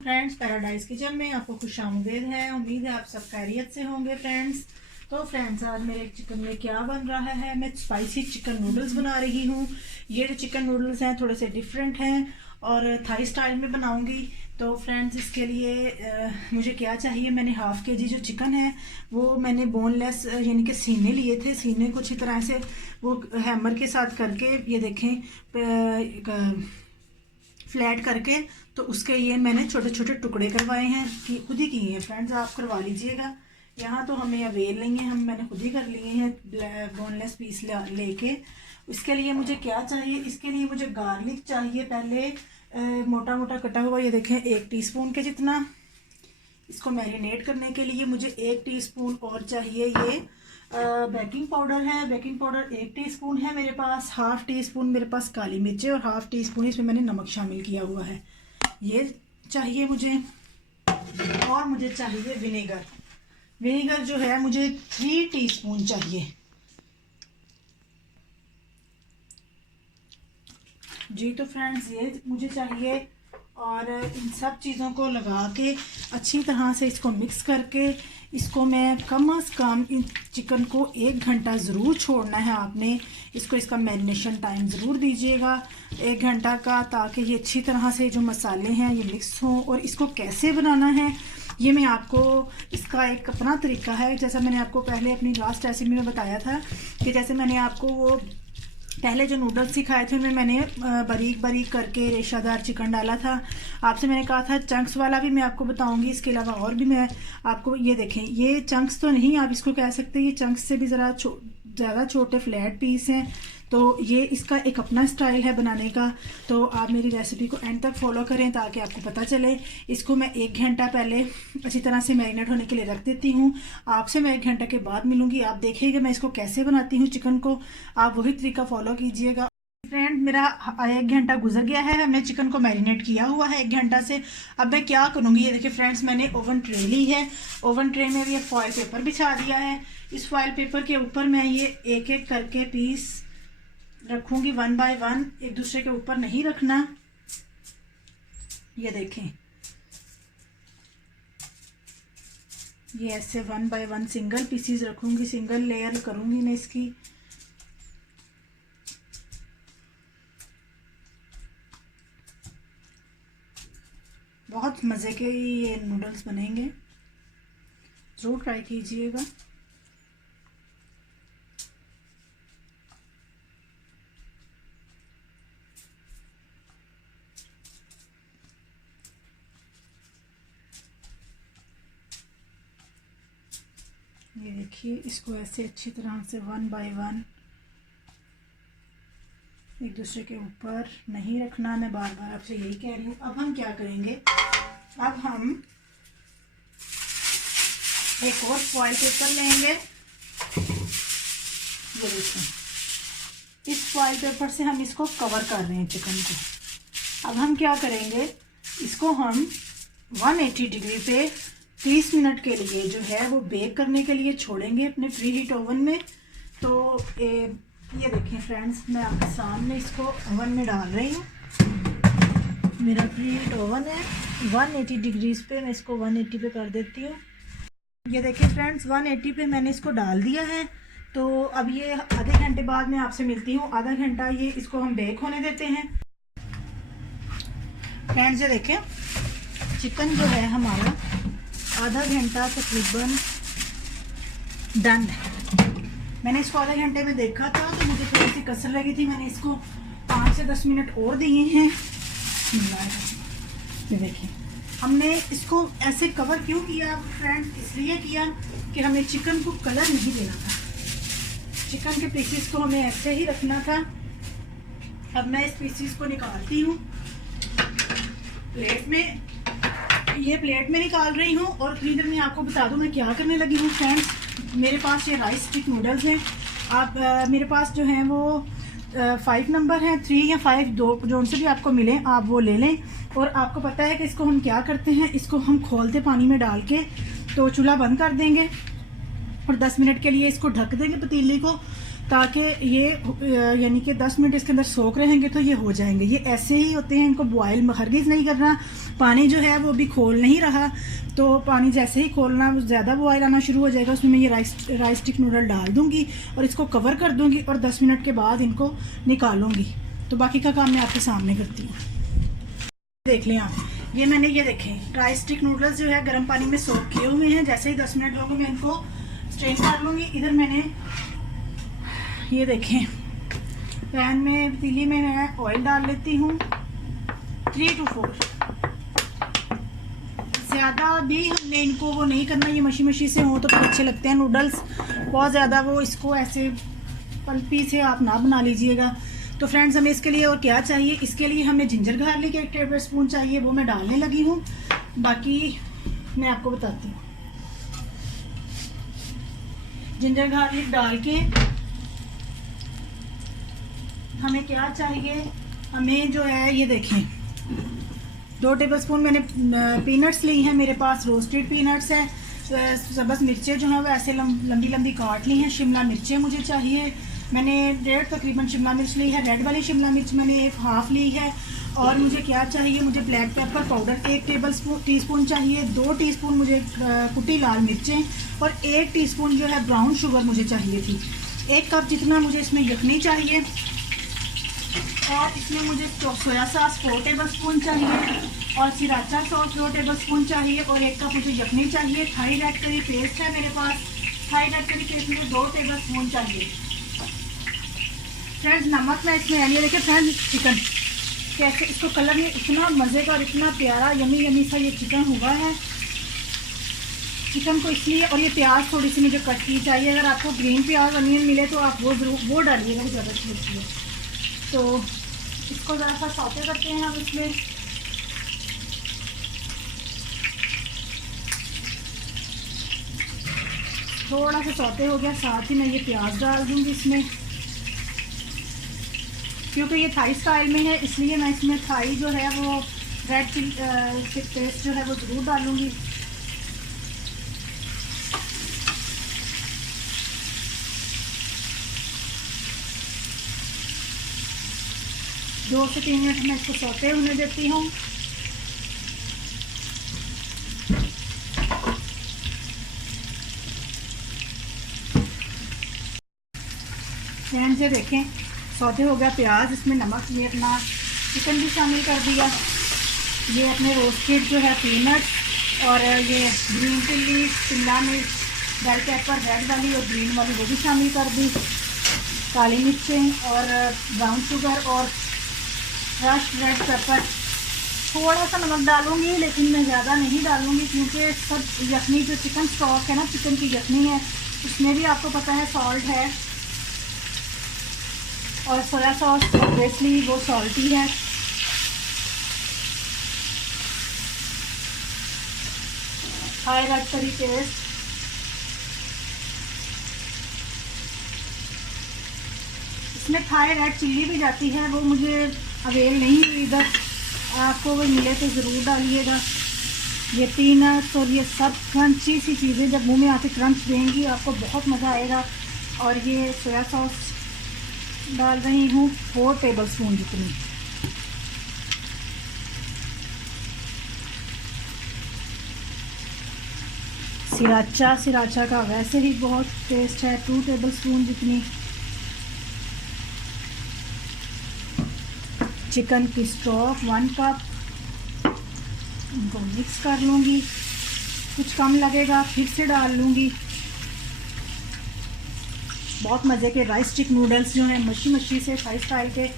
Friends, paradise kitchen में आपको खुशामदीद है। उम्मीद है आप सब खैरियत से होंगे। फ्रेंड्स, तो फ्रेंड्स आज मेरे चिकन में क्या बन रहा है, मैं स्पाइसी चिकन नूडल्स बना रही हूँ। ये जो चिकन नूडल्स हैं थोड़े से डिफरेंट हैं और थाई स्टाइल में बनाऊंगी। तो फ्रेंड्स इसके लिए मुझे क्या चाहिए, मैंने हाफ के जी जो चिकन है वो मैंने बोनलेस यानी कि सीने लिए थे। सीने को अच्छी तरह से वो हैमर के साथ करके ये देखें फ्लैट करके, तो उसके ये मैंने छोटे छोटे टुकड़े करवाए हैं कि खुद ही किए हैं। फ्रेंड्स आप करवा लीजिएगा। यहाँ तो हमें अवेल नहीं है, मैंने खुद ही कर लिए हैं बोनलेस पीस लेके। इसके लिए मुझे क्या चाहिए, इसके लिए मुझे गार्लिक चाहिए पहले मोटा मोटा कटा हुआ, ये देखें 1 टीस्पून के जितना। इसको मैरिनेट करने के लिए मुझे 1 टीस्पून और चाहिए। ये बेकिंग पाउडर है, बेकिंग पाउडर 1 टीस्पून है मेरे पास। हाफ टी स्पून मेरे पास काली मिर्चें और हाफ टी स्पून इसमें मैंने नमक शामिल किया हुआ है, ये चाहिए मुझे। और मुझे चाहिए विनेगर। विनेगर जो है मुझे 3 टीस्पून चाहिए जी। तो फ्रेंड्स ये मुझे चाहिए और इन सब चीज़ों को लगा के अच्छी तरह से इसको मिक्स करके इसको मैं कम से कम इन चिकन को 1 घंटा ज़रूर छोड़ना है आपने। इसको इसका मैरिनेशन टाइम ज़रूर दीजिएगा 1 घंटा का, ताकि ये अच्छी तरह से जो मसाले हैं ये मिक्स हों। और इसको कैसे बनाना है ये मैं आपको, इसका एक अपना तरीका है। जैसा मैंने आपको पहले अपनी लास्ट रेसिपी में बताया था कि जैसे मैंने आपको वो पहले जो नूडल्स सिखाए थे उनमें मैंने बारीक बारीक करके रेशादार चिकन डाला था। आपसे मैंने कहा था चंक्स वाला भी मैं आपको बताऊंगी। इसके अलावा और भी मैं आपको, ये देखें ये चंक्स तो नहीं आप इसको कह सकते, ये चंक्स से भी ज़रा ज़्यादा छोटे फ्लैट पीस हैं। तो ये इसका एक अपना स्टाइल है बनाने का। तो आप मेरी रेसिपी को एंड तक फॉलो करें ताकि आपको पता चले। इसको मैं 1 घंटा पहले अच्छी तरह से मैरिनेट होने के लिए रख देती हूँ। आपसे मैं 1 घंटा के बाद मिलूँगी। आप देखिएगा मैं इसको कैसे बनाती हूँ चिकन को, आप वही तरीका फॉलो कीजिएगा। फ्रेंड मेरा 1 घंटा गुजर गया है, हमने चिकन को मैरिनेट किया हुआ है 1 घंटा से। अब मैं क्या करूँगी, ये देखिए फ्रेंड्स मैंने ओवन ट्रे ली है। ओवन ट्रे में ये फॉयल पेपर बिछा दिया है। इस फॉयल पेपर के ऊपर मैं ये एक एक करके पीस रखूंगी 1 बाय 1, एक दूसरे के ऊपर नहीं रखना। ये देखें ये ऐसे 1 बाय 1 सिंगल पीसीज रखूंगी, सिंगल लेयर करूंगी मैं इसकी। बहुत मज़े के ये नूडल्स बनेंगे, ज़रूर ट्राई कीजिएगा। ये देखिए इसको ऐसे अच्छी तरह से 1 बाय 1 एक दूसरे के ऊपर नहीं रखना। मैं बार बार आपसे यही कह रही हूँ। अब हम क्या करेंगे, अब हम एक और फॉयल पेपर लेंगे। ये देखिए इस फॉयल पेपर से हम इसको कवर कर रहे हैं चिकन को। अब हम क्या करेंगे, इसको हम 180 डिग्री पे 30 मिनट के लिए जो है वो बेक करने के लिए छोड़ेंगे अपने प्री हीट ओवन में। तो ये देखें फ्रेंड्स मैं आपके सामने इसको ओवन में डाल रही हूँ। मेरा प्री हीट ओवन है 180 डिग्रीज पे, मैं इसको 180 पे कर देती हूँ। ये देखें फ्रेंड्स 180 पे मैंने इसको डाल दिया है। तो अब ये आधे घंटे बाद मैं आपसे मिलती हूँ। आधा घंटा ये इसको हम बेक होने देते हैं। फ्रेंड्स ये देखें चिकन जो है हमारा आधा घंटा तकरीबन डन है। मैंने इसको आधे घंटे में देखा था तो मुझे थोड़ी सी कसर लगी थी, मैंने इसको 5 से 10 मिनट और दिए हैं। ये देखिए हमने इसको ऐसे कवर क्यों किया फ्रेंड्स, इसलिए किया कि हमें चिकन को कलर नहीं देना था। चिकन के पीसेस को हमें ऐसे ही रखना था। अब मैं इस पीसेस को निकालती हूँ प्लेट में, ये प्लेट में निकाल रही हूँ। और इधर मैं आपको बता दूँ मैं क्या करने लगी हूँ फ्रेंड्स। मेरे पास ये राइस स्टिक नूडल्स हैं। आप मेरे पास जो हैं वो 5 नंबर हैं, 3 या 5 दो जो उनसे भी आपको मिले आप वो ले लें। और आपको पता है कि इसको हम क्या करते हैं, इसको हम खोलते पानी में डाल के तो चूल्हा बंद कर देंगे और 10 मिनट के लिए इसको ढक देंगे पतीले को। ताकि ये यानी कि 10 मिनट इसके अंदर सोख रहेंगे तो ये हो जाएंगे। ये ऐसे ही होते हैं, इनको बॉयल हरगिज़ नहीं करना। पानी जो है वो अभी खोल नहीं रहा, तो पानी जैसे ही खोलना ज़्यादा बॉयल आना शुरू हो जाएगा, उसमें मैं ये राइस स्टिक नूडल डाल दूँगी और इसको कवर कर दूँगी और 10 मिनट के बाद इनको निकालूँगी। तो बाकी का काम मैं आपके सामने करती हूँ। देख लें आप, ये मैंने ये देखें राइस स्टिक नूडल्स जो है गर्म पानी में सोख किए हुए हैं। जैसे ही 10 मिनट होंगे मैं इनको स्ट्रेन कर लूँगी। इधर मैंने ये देखें पैन में, पतीली में मैं ऑयल डाल लेती हूँ 3 to 4। ज़्यादा भी हमने इनको वो नहीं करना, ये मशी से हो तो फिर अच्छे लगते हैं नूडल्स। बहुत ज़्यादा वो इसको ऐसे पल्पी से आप ना बना लीजिएगा। तो फ्रेंड्स हमें इसके लिए और क्या चाहिए, इसके लिए हमें जिंजर गार्लिक 1 टेबल स्पून चाहिए, वो मैं डालने लगी हूँ। बाकी मैं आपको बताती हूँ। जिंजर गार्लिक डाल के हमें क्या चाहिए, हमें जो है ये देखें 2 टेबलस्पून मैंने पीनट्स ली हैं, मेरे पास रोस्टेड पीनट्स है। सब्ज़ मिर्चें जो हैं वो ऐसे लंबी लंबी काट ली हैं। शिमला मिर्चें मुझे चाहिए, मैंने 1.5 तकरीबन शिमला मिर्च ली है। रेड वाली शिमला मिर्च मैंने 1/2 ली है। और मुझे क्या चाहिए, मुझे ब्लैक पेपर पाउडर 1 टीस्पून चाहिए। 2 टीस्पून मुझे कुटी लाल मिर्चें और 1 टीस्पून जो है ब्राउन शुगर मुझे चाहिए थी। 1 कप जितना मुझे इसमें यखनी चाहिए और इसमें मुझे सोया सॉस 4 टेबलस्पून चाहिए और सिराचा सॉस 2 टेबलस्पून चाहिए और 1 कप मुझे यखनी चाहिए। थाई रेड करी पेस्ट है मेरे पास, थाई रेड करी पेस्ट मुझे 2 टेबलस्पून चाहिए। फ्रेंड्स नमक मैं इसमें डालिए। देखिए फ्रेंड्स चिकन कैसे, इसको कलर में इतना मज़े का और इतना प्यारा यमी यमी सा ये चिकन हुआ है। चिकन को इसलिए, और ये प्याज थोड़ी सी मुझे कट की चाहिए। अगर आपको ग्रीन प्याज अनियन मिले तो आप वो ज़रूर वो डालिएगा, वो ज़्यादा अच्छी लगती है। तो इसको ज़रा सा सौते करते हैं हम इसमें। थोड़ा सा सौते हो गया, साथ ही मैं ये प्याज डाल दूँगी इसमें। क्योंकि ये थाई स्टाइल में है इसलिए मैं इसमें थाई जो है वो रेड चिली पेस्ट जो है वो ज़रूर डालूँगी। दो से 3 मिनट मैं इसको सौते होने देती हूँ। फ्रेंड्स ये देखें सौते हो गया प्याज, इसमें नमक ये अपना चिकन भी शामिल कर दिया। ये अपने रोस्टेड जो है पीनट और ये ग्रीन चिल्ली, शिमला मिर्च, बेल पेपर रेड वाली और ग्रीन वाली वो भी शामिल कर दी। काली मिर्चें और ब्राउन शुगर और क्रश रेड पेपर। थोड़ा सा नमक डालूंगी लेकिन मैं ज़्यादा नहीं डालूंगी क्योंकि सब यखनी जो चिकन स्टॉक है ना, चिकन की यखनी है, उसमें भी आपको पता है सॉल्ट है और सोया सॉस ऑब्वियसली वो सॉल्टी है। थाई रेड करी पेस्ट, इसमें थाई रेड चिल्ली भी जाती है, वो मुझे अवेल नहीं हुई इधर, आपको वो मिले तो ज़रूर डालिएगा। ये पीनट्स और ये सब क्रंची सी चीज़ें जब मुंह में आके क्रंच देंगी आपको बहुत मज़ा आएगा। और ये सोया सॉस डाल रही हूँ 4 टेबलस्पून जितनी। सिराचा का वैसे ही बहुत टेस्ट है, 2 टेबलस्पून जितनी। चिकन की स्टॉक 1 कप, इनको मिक्स कर लूँगी। कुछ कम लगेगा फिर से डाल लूँगी। बहुत मज़े के राइस स्टिक नूडल्स जो हैं मशी से थाई स्टाइल के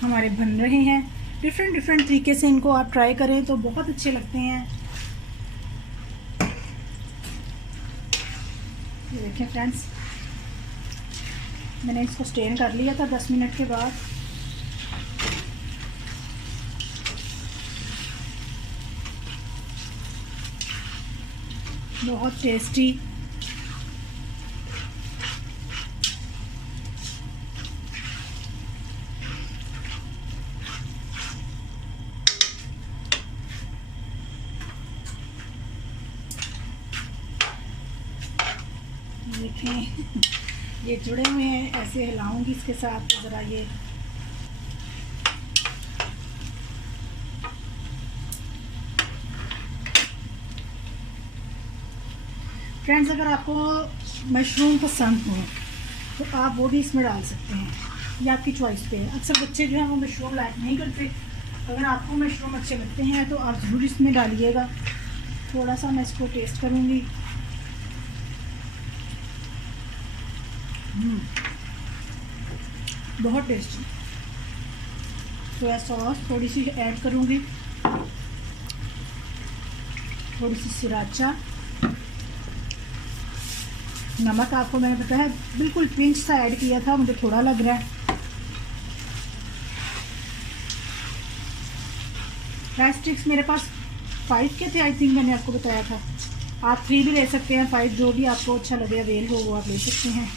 हमारे बन रहे हैं। डिफरेंट तरीके से इनको आप ट्राई करें तो बहुत अच्छे लगते हैं। ये देखें फ्रेंड्स, मैंने इसको स्टेन कर लिया था 10 मिनट के बाद। बहुत टेस्टी देखें ये जुड़े हुए हैं, ऐसे हिलाऊंगी इसके साथ तो ज़रा ये फ्रेंड्स, अगर आपको मशरूम पसंद हो तो आप वो भी इसमें डाल सकते हैं, ये आपकी चॉइस पे है। अक्सर बच्चे जो हैं वो मशरूम लाइक नहीं करते, अगर आपको मशरूम अच्छे लगते हैं तो आप ज़रूर इसमें डालिएगा। थोड़ा सा मैं इसको टेस्ट करूँगी। बहुत टेस्टी। सोया सॉस थोड़ी सी ऐड करूँगी, थोड़ी सी सिराचा, नमक आपको मैंने बताया बिल्कुल पिंच सा ऐड किया था, मुझे थोड़ा लग रहा है। राइस स्टिक्स मेरे पास 5 के थे आई थिंक, मैंने आपको बताया था। आप 3 भी ले सकते हैं, 5 जो भी आपको अच्छा लगे, अवेल हो वो आप ले सकते हैं।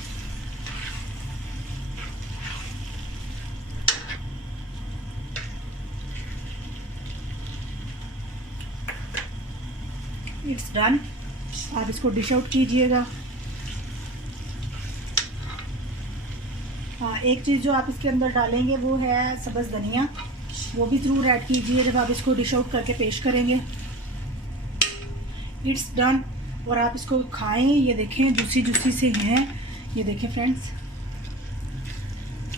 It's done. आप इसको डिश आउट कीजिएगा। हाँ, एक चीज़ जो आप इसके अंदर डालेंगे वो है सब्ज़ धनिया, वो भी ज़रूर ऐड कीजिए जब आप इसको डिश आउट करके पेश करेंगे। It's done. और आप इसको खाएं। ये देखें जूसी जूसी से हैं, ये देखें फ्रेंड्स,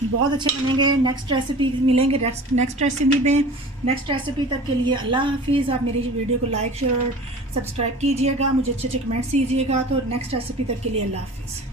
बहुत अच्छे बनेंगे। नेक्स्ट रेसिपी मिलेंगे नेक्स्ट रेसिपी में। नेक्स्ट रेसिपी तक के लिए अल्लाह हाफिज़। आप मेरी वीडियो को लाइक शेयर सब्सक्राइब कीजिएगा, मुझे अच्छे अच्छे कमेंट्स दीजिएगा। तो नेक्स्ट रेसिपी तक के लिए अल्लाह हाफिज़।